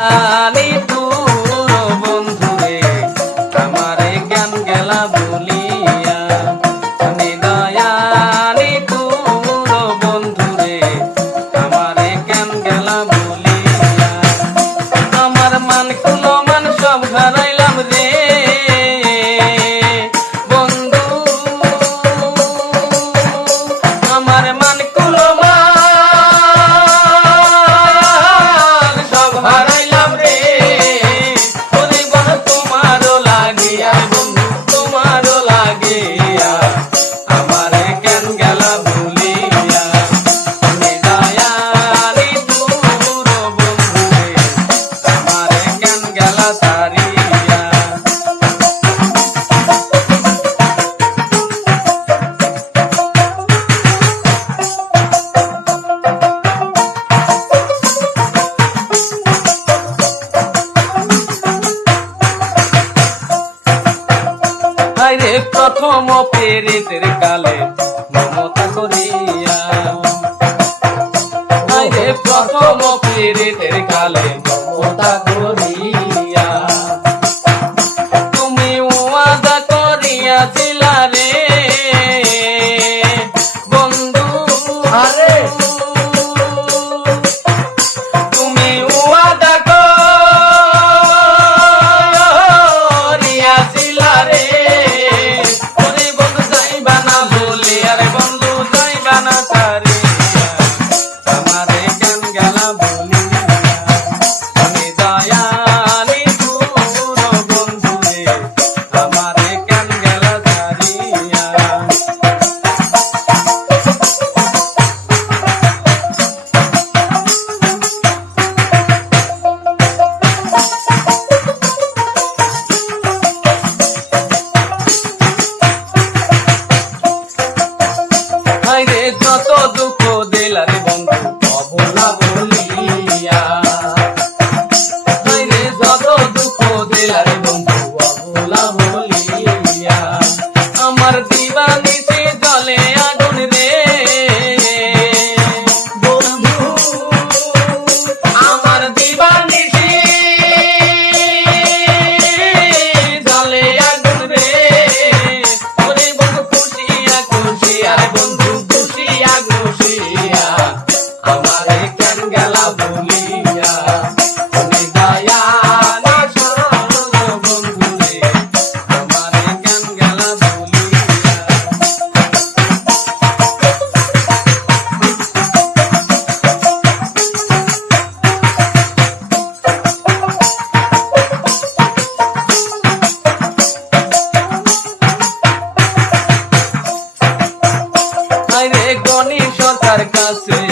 Ah, Ali tu প্রথম পেরিতের কালে মমতা করিয়া। প্রথম পেরিতের কালে মমতা করি ভোলা বলিয়া। রে যত দুঃখ দিলারে বন্ধু ভোলা বলিয়া। আমার দিবান গণেশ তার কাছে।